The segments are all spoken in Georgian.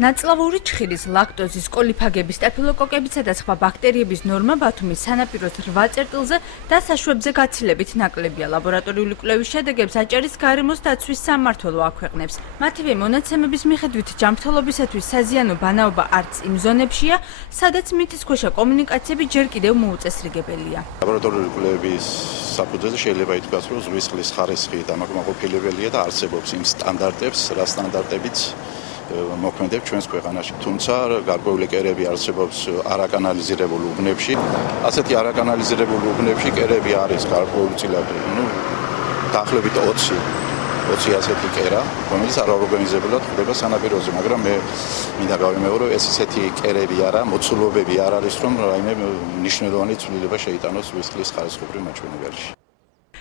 ნაწლავური ჩხირის, ლაქტოზის, კოლიფაგების, სტაფილოკოკებისა და სხვა ბაქტერიების ნორმა ბათუმის სანაპიროს 8 წერტილზე და საშვებზე გაცილებით ნაკლებია. ლაბორატორიული კვლევის შედეგებს აჭარის გარემოს დაცვის სამმართველო აქვეყნებს. მათივე მონაცემების მიხედვით ჯანმრთელობისათვის საზიანო ბანაობა არც იმ ზონებშია, სადაც მიწისქვეშა კომუნიკაციები ჯერ კიდევ მოუწესრიგებელია. ლაბორატორიული კვლევების საფუძველზე შეიძლება ითქვას, რომ ზღვის წყლის ხარისხი დამაკმაყოფილებელია და არსებობს იმ სტანდარტებს, რა სტანდარტებიც მოქმედებს ჩვენს ქვეყანაში. თუმცა გარკვეული კერები არსებობს არაკანალიზირებულ უბნებში. ასეთი არაკანალიზირებულ უბნებში კერები არის გარკვეულწილად, დაახლოებით 20 ასეთი კერა, რომელიც არაორგანიზებულად ხდება სანაპიროზე, მაგრამ მე მინდა გავიმეორო, ეს ისეთი კერები არა, მოცულობები არ არის, რომ რაიმე მნიშვნელოვანი ცვლილება შეიტანოს ზღვის წყლის ხარისხობრივ მაჩვენებელში.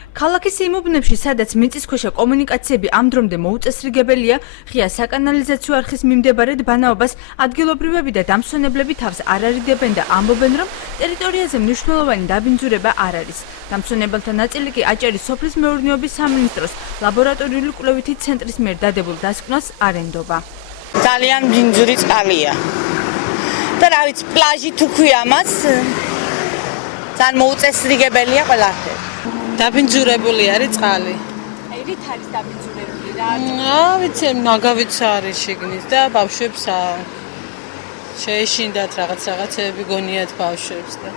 ქალაქის იმ უბნებში, სადაც მიწისქვეშა კომუნიკაციები ამ დრომდე მოუწესრიგებელია, ღია საკანალიზაციო არხის მიმდებარედ ბანაობას ადგილობრივები და დამსვენებლები თავს არ არიდებენ და ამბობენ, რომ ტერიტორიაზე მნიშვნელოვანი დაბინძურება არ არის. დამსვენებელთა ნაწილი კი აჭარის სოფლის მეურნეობის სამინისტროს ლაბორატორიული კვლევითი ცენტრის მიერ დადებულ დასკვნას არ ენდობა. ძალიან ბინძური წყალია. და რა ვიცი, პლაჟი თუ ქვია მას, ძალიან მოუწესრიგებელია ყველაფერი. დაბინძურებული არის წყალი. აი, რით არის დაბინძურებული რა? ვიცი, მაგავიც არის შიგნით და ბავშვებს შეეშინდათ რაღაცები გონიათ ბავშვებს და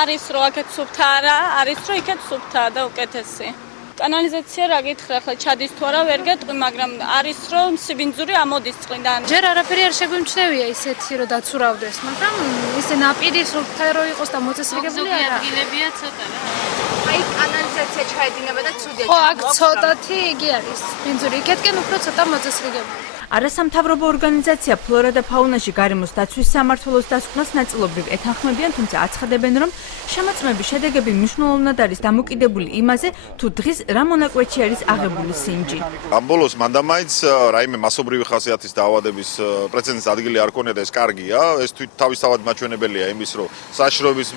არის რომ აქეთ სუფთა არა, არის რომ იქეთ სუფთაა და უკეთესი. კანალიზაცია რა გითხრა, ახლა ჩადის თუ არა ვერ გეტყვი, მაგრამ არის რომ სიბინძური ამოდის წყლიდან. ჯერ არაფერი არ შეგვიმჩნევია ისეთი რომ დაცურავდეს, მაგრამ ისე ნაპირი სუფთა რო იყოს და მოწესრიგებული არა. ადგილებია ცოტა რა. აი, კანალიზაცია ჩაედინება და ცუდია. ხო, აქ ცოტათი იგი არის. ბინძური იქეთკენ უფრო ცოტა მოწესრიგებული. არასამთავრობო ორგანიზაცია ფლორა და ფაუნაში გარემოს დაცვის სამმართველოს დასკვნას ნაწილობრივ ეთანხმებიან, თუმცა აცხადებენ, რომ შემოწმების შედეგები მნიშვნელოვნად არის დამოკიდებული იმაზე, თუ დღის რა მონაკვეთში არის აღებული სინჯი. ამ ბოლოს მანდამაინც რაიმე მასობრივი ხასიათის დაავადების პრეცედენტის ადგილი არ ქონია და ეს კარგია. ეს თავისთავად მაჩვენებელია იმის, რომ საშიშროების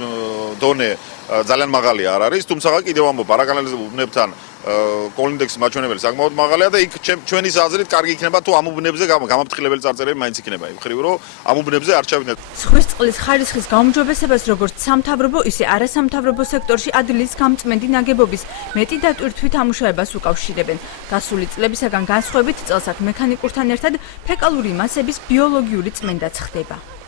დონე ძალიან მაღალი არ არის, თუმცა კიდევ ამბობ არაკანალიზებულ უბნებთან კოლინდექსის მაჩვენებელი საკმაოდ მაღალია და იქ ჩვენის აზრით კარგი იქნება თუ ამ უბნებზე გამაფრთხილებელი წარწერები მაინც იქნება იმ ხრივ რომ ამ უბნებზე არ ჩავინდეთ. ზღვის წყლის ხარისხის გაუმჯობესებას როგორც სამთავრობო, ისე არასამთავრობო სექტორში ადვილის გამწმენდი ნაგებობის მეტი დატვირთვით ამუშავებას უკავშირებენ. გასული წლებისაგან განსხვავებით წელს აქ მექანიკურთან ერთად ფეკალური მასების ბიოლოგიური წმენდაც ხდება.